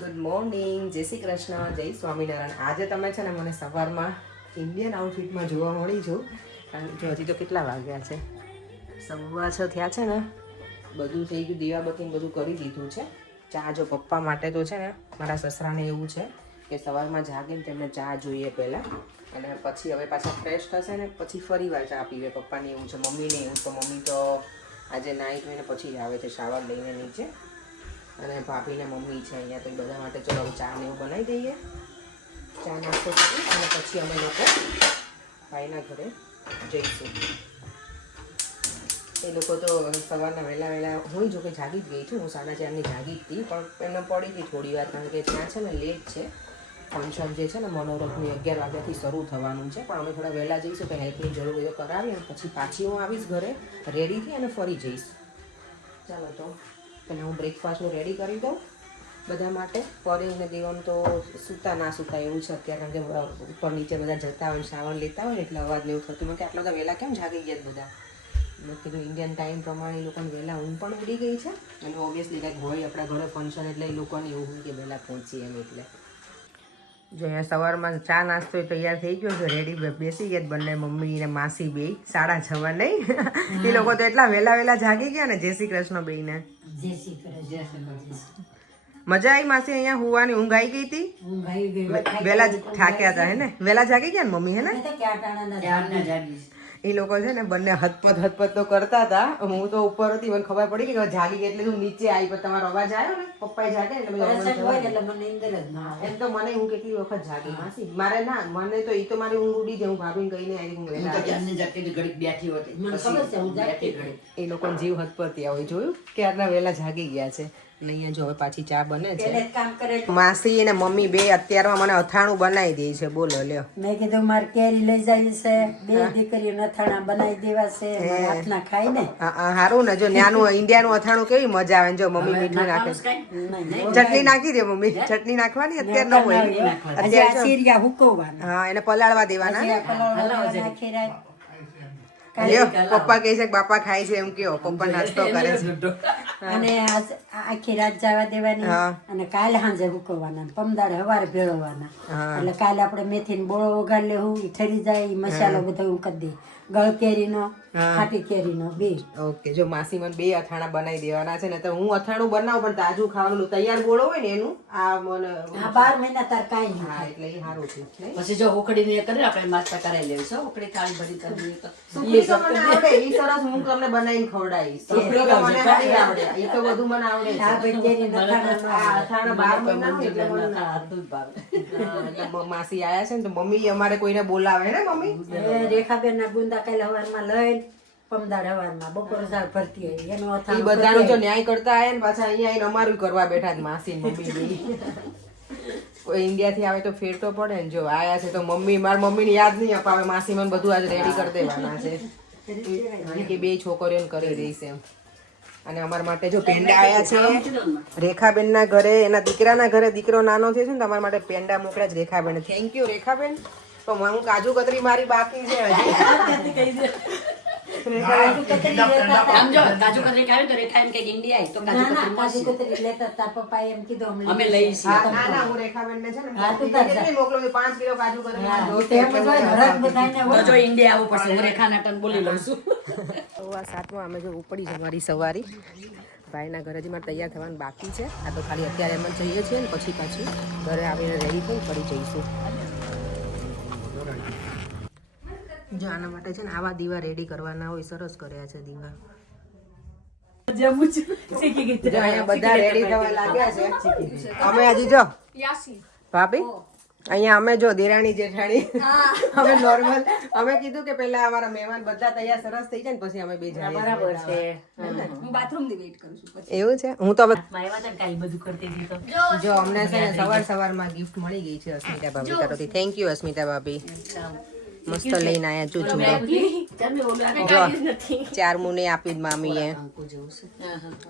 Good morning, જય શ્રી કૃષ્ણ, જય સ્વામિનારાયણ. આજે તમે છે ને મને સવારમાં ઇન્ડિયન આઉટફિટમાં જોવા મળી છું. કારણ કે હજી તો કેટલા વાગ્યા છે, 6:15 થયા છે ને. બધું થઈ ગયું, દીવાબત્તીને બધું કરી દીધું છે. ચા જો પપ્પા માટે તો છે ને મારા સસરાને એવું છે કે સવારમાં જાગીને તેમને ચા જોઈએ પહેલાં, અને પછી હવે પાછા ફ્રેશ થશે ને પછી ફરી વાર ચા પીવે. પપ્પાને એવું છે, મમ્મીને એવું. તો મમ્મી તો આજે નાહી ધોઈને પછી આવે છે શાવર લઈને નીચે, અને ભાભીને મમ્મી છે અહીંયા. તો બધા માટે ચલો ચા ને એવું બનાવી દઈએ, ચા નાસ્તો કરી અને પછી અમે લોકો ભાઈના ઘરે જઈશું. એ લોકો તો સવારના વહેલા હું જો કે જાગી જ ગઈ છું. હું 4:30ની જાગી જ હતી, પણ એમને પડી હતી થોડી વાર, કારણ કે ત્યાં છે ને લેટ છે ફંક્શન જે છે ને મનોરથની 11 વાગ્યાથી શરૂ થવાનું છે. પણ અમે થોડા વહેલા જઈશું કે હેલ્પની જરૂર હોય તો કરાવી, અને પછી પાછી હું આવીશ ઘરે રેડી થઈ અને ફરી જઈશ. ચાલો તો પહેલાં હું બ્રેકફાસ્ટનું રેડી કરી દઉં બધા માટે. પરેશને દેવાનું તો સૂતા ના સૂતા એવું છે અત્યારે, કારણ કે ઉપર નીચે બધા જતા હોય, શાવર લેતા હોય ને એટલે અવાજ ને એવું થતું. મને કે આટલા બધા વહેલા કેમ જાગી ગયા બધા? મેં કીધું ઇન્ડિયન ટાઈમ પ્રમાણે એ લોકોને વહેલા ઊંઘ પણ ઉડી ગઈ છે, અને ઓબ્વિયસલી કંઈક હોય આપણા ઘરે ફંક્શન એટલે એ લોકોને એવું હોય કે વહેલા પહોંચીએ એમ. એટલે જો અહીંયા સવારમાં ચા નાસ્તો તૈયાર થઈ ગયો છે, રેડી બેસી ગયા બંને, મમ્મી ને માસી બે. 6:30 નહીં? એ લોકો તો એટલા વહેલા જાગી ગયા ને. જય શ્રી કૃષ્ણ બેયને. જય શ્રી કૃષ્ણ. મજા આવી માસી? અહીંયા હુવાની ઊંઘ આવી ગઈ હતી? વહેલા થાક્યા હતા હે ને? વહેલા જાગી ગયા ને મમ્મી હે ને? એ લોકો છે ને બંને હથપત તો કરતા હતા. હું તો ઉપર હતી, મને ખબર પડી કે જાગી ગઈ એટલે હું નીચે આવી. પણ તમારો અવાજ આવ્યો ને, પપ્પાએ જાગે એટલે એમ તો મને હું કેટલી વખત જાગી માસી. મારે ના, મને તો એ તો મારી ઊંઘ ઉડી જાય. હું ભાભીને કહીને આવી. એ લોકો જીવ હથપતિ હોય. જોયું કે આટલા વહેલા જાગી ગયા છે. અને અહીંયા જો હવે પાછી ચા બને છે. માસી અને મમ્મી બે અત્યારમાં મને અથાણું બનાવી દે છે. બોલો લ્યો. મેં કીધું મારે કેરી લઈ જાય છે, બે દીકરીઓ અથાણા બનાવી દેવા છે, હાથના ખાઈ ને. હારું ને. જો નાનું ઇન્ડિયાનું અથાણું કેવી મજા આવે. જો મમ્મી મીઠું નાખે, ચટણી નાખી દે મમ્મી. ચટણી નાખવાની અત્યારે ન હોય, શીરિયા હુકવવાના. હા, એને પલાળવા દેવાના. નાખી રાખ. લ્યો, પપ્પા કહે છે કે બાપા ખાય છે એમ કયો. પપ્પા નાસ્તો કરે છે. અને આખી રાત જવા દેવાની, અને કાલે સાંજે હુકવવાના, પમદાડે સવારે ભેળવવાના. એટલે કાલે આપણે મેથીનો બોળો વગાડી લેવું, ઈ ઠરી જાય. મસાલો બધો હું કરી દે, ગળ કેરીનો, ખાટી કેરીનો બે. ઓકે. જો માસી મને બે અથાણા બનાવી દેવાના છે ને. તો હું અથાણું બનાવું પણ તાજું ખાવાનું. તૈયાર બોળો હોય ને એનું આ મને 12 મહિના તાર કાંઈ નહીં. હા, એટલે એ સારું છે. પછી જો ઉકળીને એ કરી આપણે નાસ્તા કરાવી લેવું છે. ઉકળી થાળી ભરી કરવી તો સુખડી તો મને આવડે. ઈ સરસ હું તમને બનાવીને ખવડાવીશ. સુખડી તો મને સારી આવડે. ઈ તો બધું મને આવડે છે. આ ભાઈ કેરી અથાણા 12 મહિના એટલે માસી આયા છે ને તો મમ્મી અમારે કોઈને બોલાવે ને મમ્મી. રેખાબેન ના ગુંદા કાલે સવારમાં લઈને પમદાડ સવારમાં બપોર સાર ભરતી હોય એનો ઈ બધાનો જો ન્યાય કરતા આયા ને પાછા અહીંયા આવીને અમારું કરવા બેઠા જ માસી મમ્મી. કોઈ ઇન્ડિયા થી આવે તો ફેર તો પડે ને. જો આયા છે તો મમ્મી, મારી મમ્મીને યાદ નહીં અપાવે. માસી મને બધું આજ રેડી કરી દેવાના છે કે બે છોકરીઓને કરી દઈશ એમ. અને અમારા માટે જો પેંડા આયા છે રેખાબેન ના ઘરે. એના દીકરાના ઘરે દીકરો નાનો થયો છે ને, તમારા માટે પેંડા મોકલ્યા છે રેખાબેન. Thank you Rekhaben. તો હું કાજુ કતરી મારી બાકી છે હજી. કાજુ કતરી ખાવી તો રેખા એમ કે ઇન્ડિયા તો કાજુ કતરી લેતા તાર પપ્પા એમ કીધું અમે લઈ છીએ. ના હું રેખાબેન ને છે ને કેટલી મોકલું? 5 કિલો કાજુ કતરી. જો ઇન્ડિયા આવવું પડશે. હું રેખાના ટન બોલી લઉં છું. તો આ 7માં અમે જો ઉપડી છે મારી સવારી. ભાઈના ઘરે જ મારે તૈયાર થવાનું બાકી છે. આ તો ખાલી અત્યારે એમ જ જઈએ છીએ ને પછી ઘરે આવીને રેડી થઈ ફરી જઈશું. જો આના માટે છે ને આવા દીવા રેડી કરવાના હોય. સરસ કર્યા છે દીવા. અહીંયા બધા રેડી થવા લાગ્યા છે. અમે હજી જો ભાભી અહીંયા અમે જો દેરાણી જેઠાણી અમે નોર્મલ અમે કીધું કે પેલા અમારા મહેમાન બધા તૈયાર સરસ થઈ જાય ને પછી અમે બે જઈએ. બરાબર છે. હું બાથરૂમ ની વેઇટ કરું છું. એવું છે. હું તો હવે બધું કરતી હતી તો જો અમને છે ને સવારમાં ગિફ્ટ મળી ગઈ છે અસ્મિતા ભાભી તરફથી. થેન્ક યુ અસ્મિતા ભાભી. મસ્ત લઈને આયા ચૂચું. જો 4 મુને આપી મામીએ.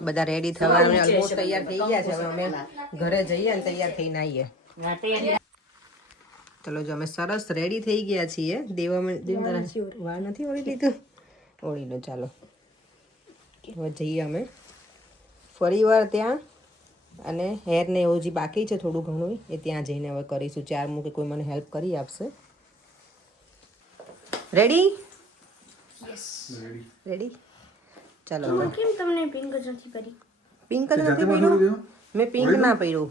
બધા રેડી થવાનું ઓલમોસ્ટ તૈયાર થઈ ગયા છે. હવે અમે ઘરે જઈએ ને તૈયાર થઈને આવીએ. ચલો જો અમે સરસ રેડી થઈ ગયા છીએ. વાર નથી ઓળી લીધું? ઓળી લો. ચાલો હવે જઈએ અમે ફરી વાર ત્યાં અને હેરને એવું જે બાકી છે થોડું ઘણું એ ત્યાં જઈને હવે કરીશું. 4 કે કોઈ મને હેલ્પ કરી આપશે. રેડી? રેડી? ચાલો. કેમ તમને પિંક જ નથી કરી? પિંક જ નથી પહેર્યું? મેં પિંક ના પહેર્યું.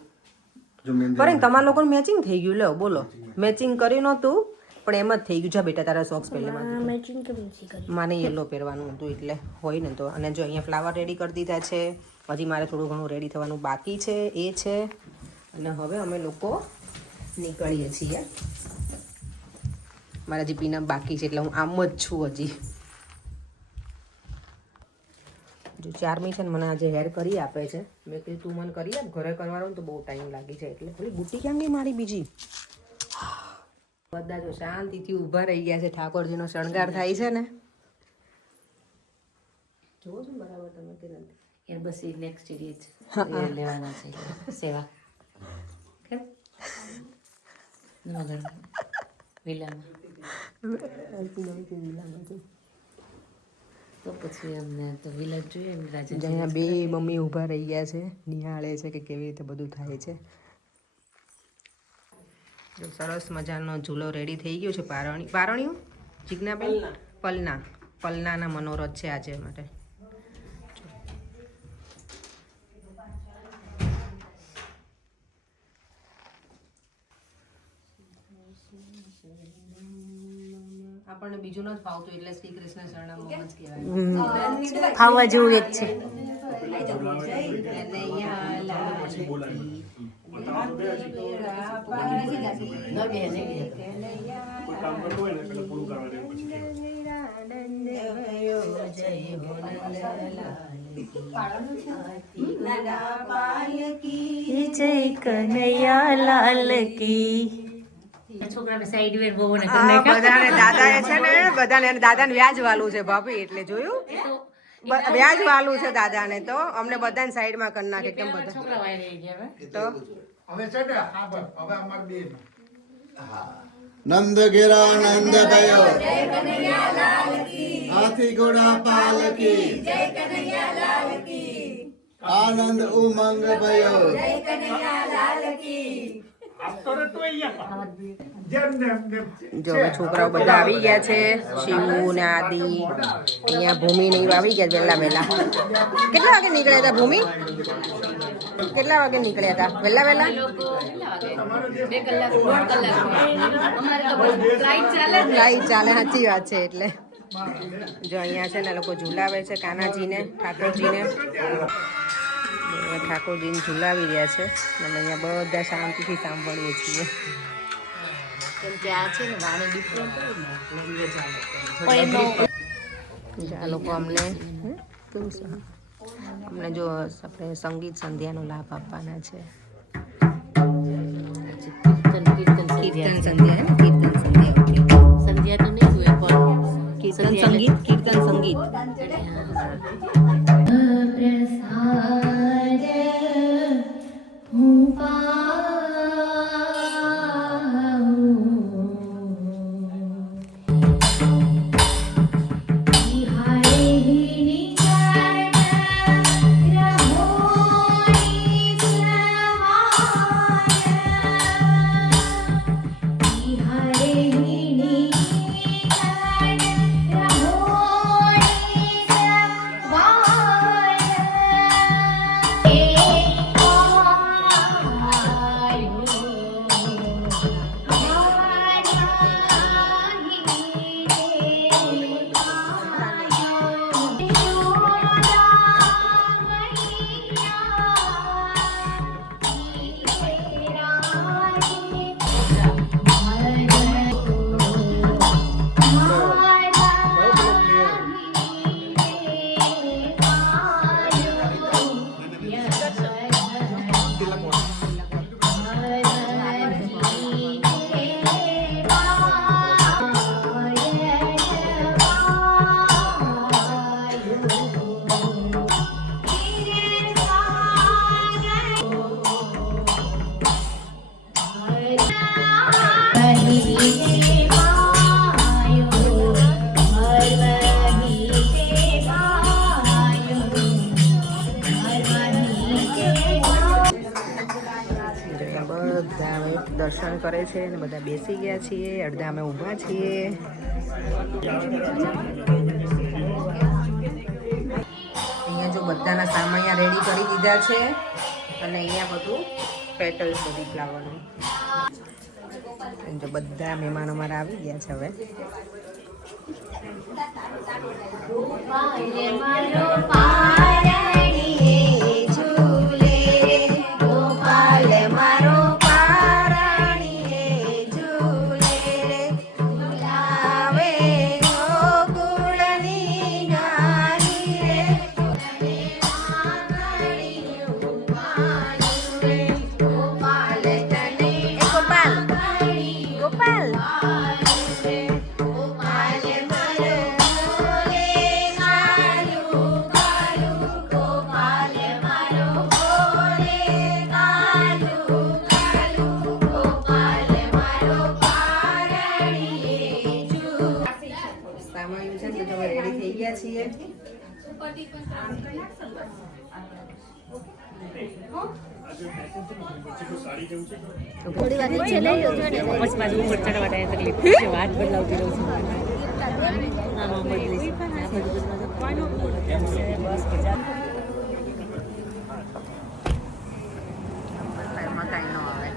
પણ તમારા લોકોને મેચિંગ થઈ ગયું. લો બોલો, મેચિંગ કર્યું નહોતું પણ એમ જ થઈ ગયું. જા બેટા તારા સોક્સ પહેલેમાં મેચિંગ કેમ નથી કરી? માને યલો પહેરવાનું હતું એટલે હોય ને તો. અને જો અહીંયા ફ્લાવર રેડી કરી દીધા છે. હજી મારે થોડું ઘણું રેડી થવાનું બાકી છે એ છે. અને હવે અમે લોકો નીકળીએ છીએ. મારા હજી પીનઅપ બાકી છે એટલે હું આમ જ છું હજી. જો ચારમી છે ને મને આજે હેર કરી આપે છે. મેં કીધું તું મને કરી આપ, ઘરે કરવાનું તો બહુ ટાઈમ લાગી છે એટલે પેલી બુટ્ટી કેમ નહીં મારી બીજી. બધા જો શાંતિથી ઊભા રહી ગયા છે. ઠાકોરજીનો શણગાર થાય છે ને, જોવો છો બરાબર તમે કે નથી? યાર બસ એ નેક્સ્ટ સિરીઝ લેવાના છે સેવા કેમ નગર વિલામાં તો પછી અમને તો વિલા જોઈએ ને રાજા. અહીંયા બે મમ્મી ઊભા રહી ગયા છે, નિહાળે છે કે કેવી રીતે બધું થાય છે. સરસ મજાનો ઝૂલો રેડી થઈ ગયો છે. પારણિયું જીજ્ઞાબેન પલનાના મનોરથ છે આજે માટે. આપણને બીજું નથી ફાવતું એટલે શ્રી કૃષ્ણ શરણામ જ કહેવાય. ખાવા જેવું એક છે. જય કનૈયા લાલ કી. છોકરાને સાઈડ વેર બહુ ને બધાને દાદાએ છે ને બધાને દાદાને વ્યાજ વાલું છે ભાભી એટલે જોયું વ્યાજ વાલું છે દાદાને તો અમને બધાને સાઈડમાં કરી નાખે કેમ બધા છોકરા વાય રહી ગયા તો હવે છે ને હવે અમાર બેન નંદ ઘેરા નંદ થયો હાથી ઘોડા પાલકી આનંદ ઉમંગ ભયો જો હવે છોકરાઓ બધા આવી ગયા છે. શિવુ ને આદિ અહીંયા ભૂમિ ને ઈ આવી ગયા વહેલા વહેલા. કેટલા વાગે નીકળ્યા હતા ભૂમિ? કેટલા વાગે નીકળ્યા હતા? વહેલા વહેલા 2 કલાક 1.5 કલાક અમારે તો ફ્લાઇટ ચાલે સાચી વાત છે. એટલે જો અહીંયા છે ને લોકો ઝુલાવે છે કાનાજીને ઠાકોરજીને. ઠાકોરજીને ઝુલાવી રહ્યા છે અને અહીંયા બધા શાંતિથી સાંભળીએ છીએ. કેમ કે આ છે ને વાણી ડિફરન્ટ હોય ને આ લોકો અમને કેવું છે અમને જો આપણે સંગીત સંધ્યાનો લાભ આપવાના છે. કીર્તન સંધ્યા સંધ્યા તો નહીં હોય પણ કીર્તન સંગીત બધા હવે દર્શન કરે છે અને બધા બેસી ગયા છીએ, અડધા અમે ઊભા છીએ. અહીંયા જો બધાના સામાન રેડી કરી દીધા છે અને અહીંયા બધું પેટલ્સ બધી ફ્લાવરની. જો બધા મહેમાનો અમારા આવી ગયા છે હવે. રેડી થઈ ગયા છીએ. થોડી વાર નીચે લઈ લો બસ બાજુ ઉપર ચડવા થાય તકલીફ છે વાત બદલાવતી રહું છું આમાં બદલીશ એમાં કાંઈ ન આવે.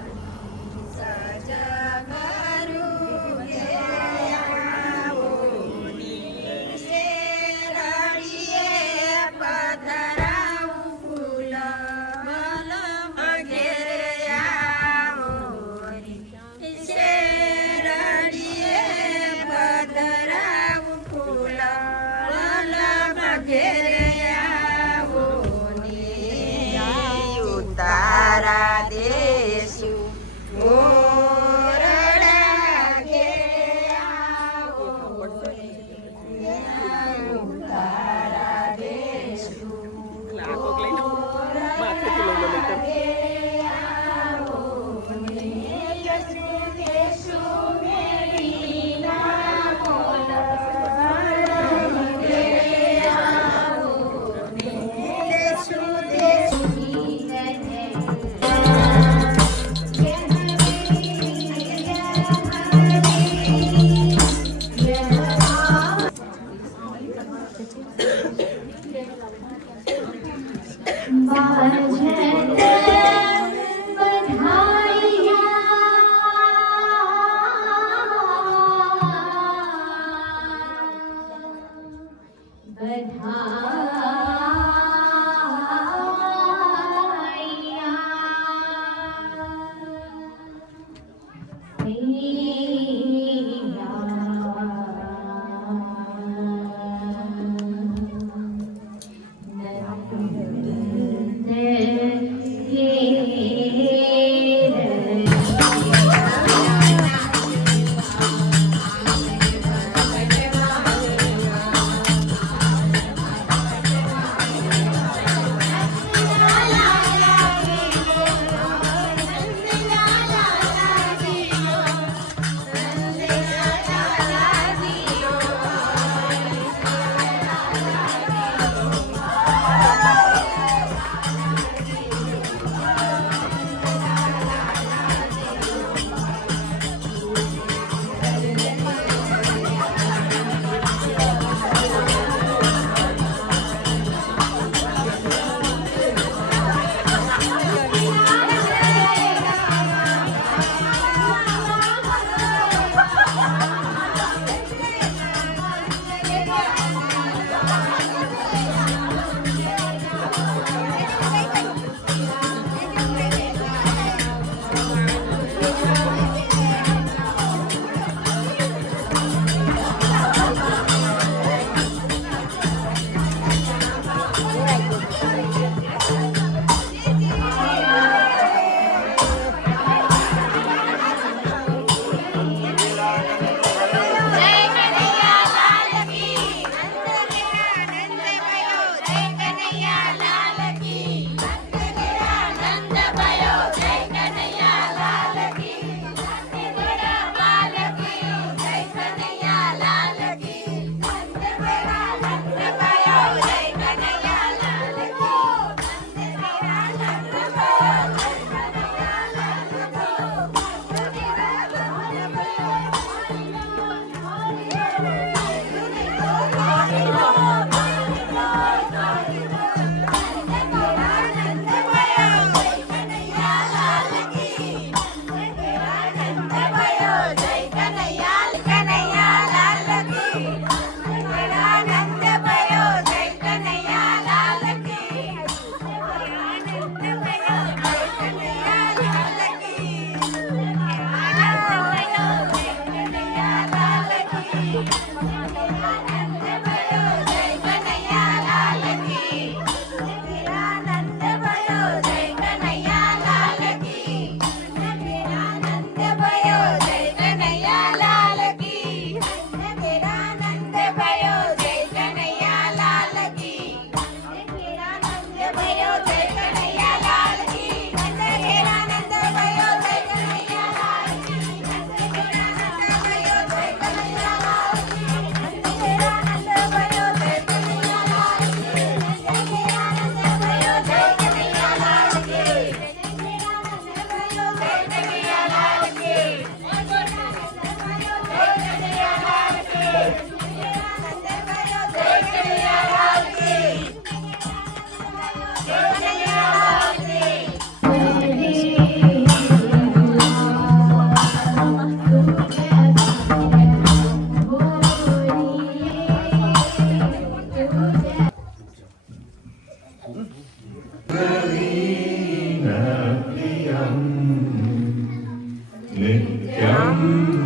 नित्यं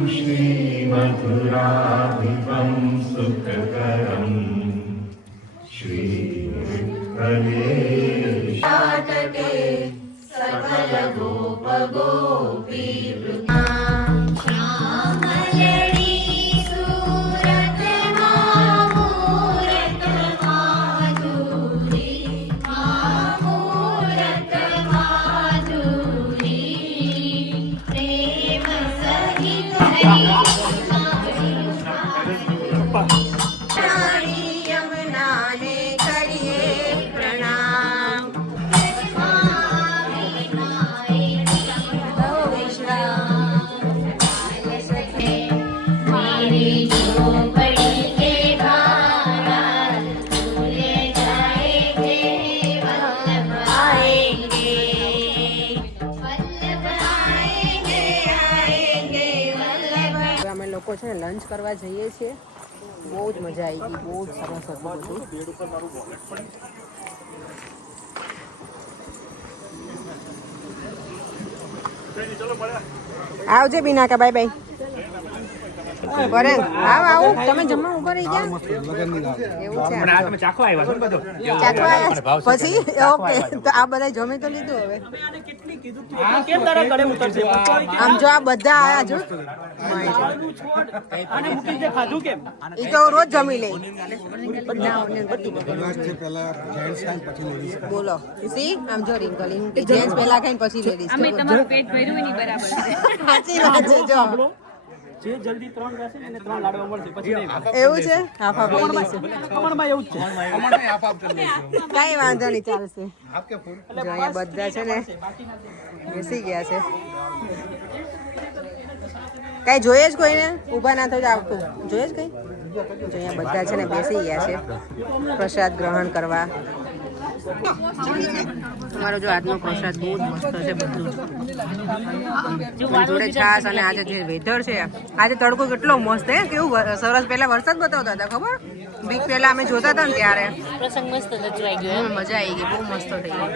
श्रीमधुराधिपं सुखकरं श्रीहरेश અમે લોકો છે ને લંચ કરવા જઈએ છીએ. બહુ જ મજા આવી ગઈ, બહુ જ સરસ હતું બધું. આવજે બીનાકા, બાય બાય. બરે આવું તમે જમવા ઉપર રહી ગયા એવું છે. ચાખવા આવ્યા પછી ઓકે, તો આ બધા જમી તો લીધું. હવે આમ જો આ બધા આયા જો એ તો રોજ જમી લે. બોલો સી આમ જો રિંકલ જેન્ટ્સ પહેલા ખાઈને પછી લેડીઝ. અમે તમારું પેટ ભર્યું નહીં બરાબર સાચી વાત છે. જો જે જલ્દી 3 બેસે ને 3 લાડવા મળશે પછી નહીં. એવું છે. હાફ હાફ લઈ લઈશું. કમણમાં એવું જ છે. કઈ વાંધો નહીં, ચાલશે. જો અહીંયા બધા છે ને બેસી ગયા છે. કઈ જોઈએ જ કોઈને ઊભા ના થયું આવતું જોઈએ જ કઈ. જો અહીંયા બધા છે ને બેસી ગયા છે પ્રસાદ ગ્રહણ કરવા. તમારો જો આજનો પ્રસાદ બહુ જ મસ્ત છે બધું. જોડે છાસ અને આજે જે વેધર છે, આજે તડકો કેટલો મસ્ત હે, કેવું સરસ. પહેલા વરસાદ બતાવતા હતા ખબર, વીક પહેલા અમે જોતા હતા ને ત્યારે. પ્રસંગ મસ્ત રચવાઈ ગયો. મજા આવી ગઈ, બહુ મસ્ત થઈ ગઈ.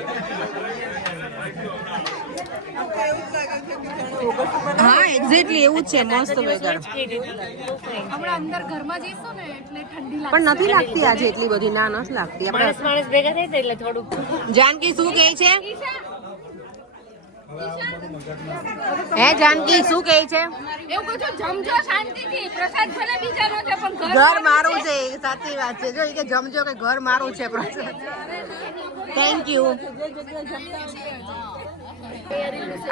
હા એક્ઝેક્ટલી એવું જ છે, મસ્ત વેધર. પણ નથી લાગતી આજે એટલી બધી. ના નથી લાગતી. આપણે માણસ ભેગા થઈ એટલે થોડુંક. જાનકી શું કહે છે? હે જાનકી શું કહે છે? એવું કહું છું, જમજો શાંતિથી. પ્રસાદ ભલે બીજાનો છે પણ ઘર મારું છે. સાચી વાત છે. જો કે જમજો કે ઘર મારું છે પ્રસાદ. Thank you.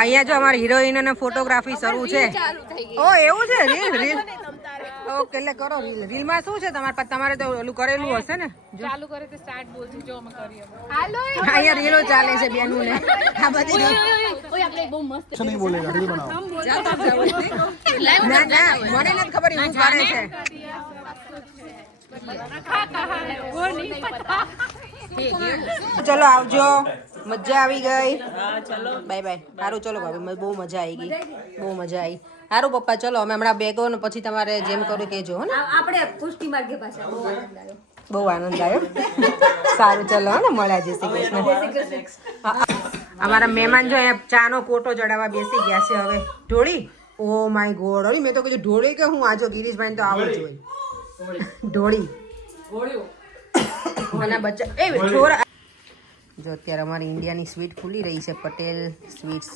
અહીંયા જો અમારી હિરોઈન અને ફોટોગ્રાફી શરૂ છે. ઓ એવું છે. રીલ ઓકે, એટલે કરો રીલ. રીલમાં શું છે તમારે તો ઓલું કરેલું હશે ને. ચાલુ કરે તો સ્ટાર્ટ બોલજો જો અમે કરીએ. અહીંયા રીલો ચાલે છે બેનું ને આ બધી. ઓય આપણે બહુ મસ્ત નહીં બોલેગા રીલ બનાવો. ના ના મને નથી ખબર એવું કરે છે. ચલો આવજો, મજા આવી ગઈ. Bye bye. સારું ચલો ભાભી, બહુ મજા આવી ગઈ, બહુ મજા આવી. સારું પપ્પા, ચલો અમે હમણાં બેગો ને પછી તમારે જેમ કરું કેજો. હો ને આપણે પુષ્ટિ માર્ગે પાસે બહુ આનંદ આવ્યો. બહુ આનંદ આવ્યો. સારું ચલો ને મળ્યા. જય શ્રી કૃષ્ણ. અમારા મહેમાન જો અહીંયા ચાનો કોટો ચડાવવા બેસી ગયા છે. હવે ઢોળી, ઓ માય ગોડ, અરે મેં તો કીધું ઢોળી કે હું આજો ગિરીશભાઈ તો આવું જ હોય. ઢોળી અને બચ્ચા એ છોરા. જો અત્યારે અમારી ઇન્ડિયાની સ્વીટ ખુલી રહી છે, પટેલ સ્વીટ્સ.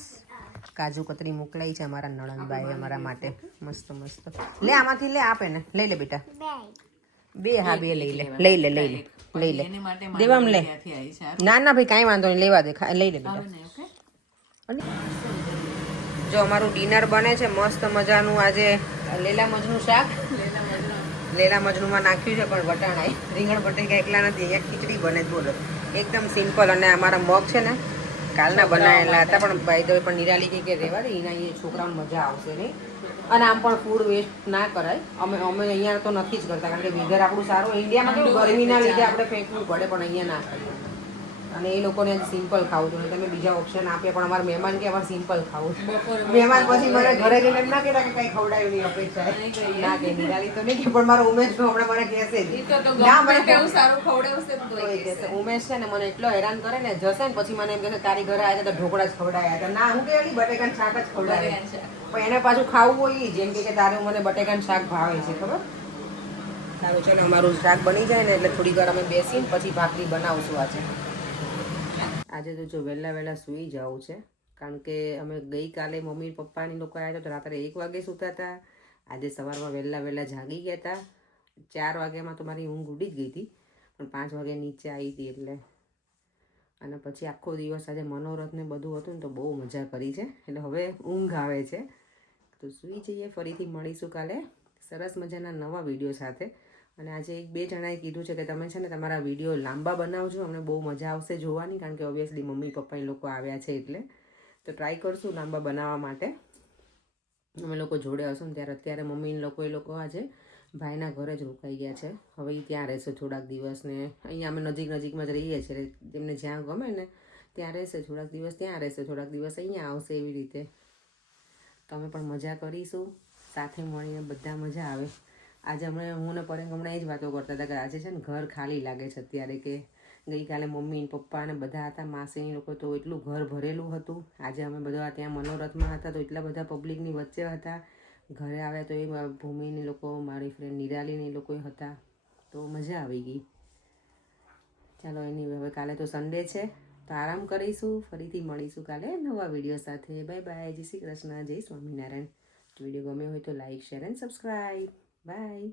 કાજુ કતરી મોકલાઈ છે અમારા નણંદભાઈ અમારા માટે. મસ્ત મસ્ત. લે આમાંથી લે, આપે ને. લઈ લે બેટા. બે હા બે લઈ લે. લઈ લે લઈ લે લઈ લે. દેવામ લે. ના ના ભાઈ કાંઈ વાંધો નહીં, લેવા દે. લઈ લે બેટા. જો અમારું ડિનર બને છે મસ્ત મજાનું. આજે લીલા મજનું શાક લીલા મજનુમાં નાખ્યું છે, પણ વટાણા રીંગણ બટેકા એકલા નથી. અહીંયા ખીચડી બને જ. બોલો એકદમ સિમ્પલ. અને અમારા મગ છે ને કાલના બનાવેલા હતા, પણ ભાઈ દો પણ નિરાલી કે રહેવા દે, એના એ છોકરાઓને મજા આવશે નહીં. અને આમ પણ ફૂડ વેસ્ટ ના કરાય. અમે અહીંયા તો નથી જ કરતા, કારણ કે વેધર આપણું સારું. ઇન્ડિયામાં કેવું ગરમીના લીધે આપણે ફેંકવું પડે, પણ અહીંયા ના કરીએ. અને એ લોકોને આજે સિમ્પલ ખાવું હતું અને તમે બીજા ઓપ્શન આપ્યા પણ અમારા મહેમાન કે અમારે સિમ્પલ ખાવું મહેમાન પછી મને ઘરે જઈને એમ ના કહેતા કે કંઈ ખવડાવ્યું નહીં અપેક્ષા ના કે નિરાલી તો નહીં કે પણ મારો ઉમેશ હમણાં મને કહેશે જ ના મને સારું ખવડાવશે ઉમેશ છે ને મને એટલો હેરાન કરે ને જશે ને પછી મને એમ કહેશે તારી ઘરે આવ્યા તો ઢોકળા જ ખવડાવ્યા હતા ના હું કે બટેકાનું શાક જ ખવડાવ્યા પણ એને પાછું ખાવું હોય જેમ કે તારે મને બટેકાનું શાક ભાવે છે ખબર સારું ચાલો અમારું શાક બની જાય ને એટલે થોડી વાર અમે બેસીને પછી ભાખરી બનાવશું આજે તો જો વહેલા સૂઈ જવું છે કારણ કે અમે ગઈકાલે મમ્મી પપ્પાની લોકો આવ્યા હતા તો રાત્રે 1 વાગે સૂતા હતા આજે સવારમાં વહેલા જાગી ગયા હતા 4 વાગ્યામાં તો મારી ઊંઘ ઉડી જ ગઈ હતી પણ 5 વાગે નીચે આવી હતી એટલે અને પછી આખો દિવસ આજે મનોરથને બધું હતું ને તો બહુ મજા કરી છે એટલે હવે ઊંઘ આવે છે તો સૂઈ જઈએ ફરીથી મળીશું કાલે સરસ મજાના નવા વિડીયો સાથે અને આજે 1-2 જણાએ કીધું છે કે તમે છે ને તમારા વિડીયો લાંબા બનાવજો અમને બહુ મજા આવશે જોવાની કારણ કે ઓબ્વિયસલી મમ્મી પપ્પા એ લોકો આવ્યા છે એટલે તો ટ્રાય કરશું લાંબા બનાવવા માટે અમે લોકો જોડે હશું ને ત્યારે અત્યારે મમ્મી એ લોકો આજે ભાઈના ઘરે જ રોકાઈ ગયા છે હવે એ ત્યાં રહેશે થોડાક દિવસ ને અહીંયા અમે નજીકમાં જ રહીએ છીએ તેમને જ્યાં ગમે ને ત્યાં રહેશે થોડાક દિવસ ત્યાં રહેશે થોડાક દિવસ અહીંયા આવશે એવી રીતે તમે પણ મજા કરીશું સાથે મળીને બધા મજા આવે આજે હું ને પરેંગ હમણાં એ જ વાતો કરતા હતા કે આજે છે ને ઘર ખાલી લાગે છે અત્યારે કે ગઈકાલે મમ્મી પપ્પા ને બધા હતા માસીની લોકો તો એટલું ઘર ભરેલું હતું આજે અમે બધા ત્યાં મનોરથમાં હતા તો એટલા બધા પબ્લિકની વચ્ચે હતા ઘરે આવ્યા તો એ ભૂમિની લોકો મારી ફ્રેન્ડ નિરાલીની લોકો હતા તો મજા આવી ગઈ ચાલો એની હવે કાલે તો સન્ડે છે તો આરામ કરીશું ફરીથી મળીશું કાલે નવા વિડીયો સાથે બાય બાય જય શ્રી કૃષ્ણ જય સ્વામિનારાયણ વિડીયો ગમ્યો હોય તો like share and subscribe by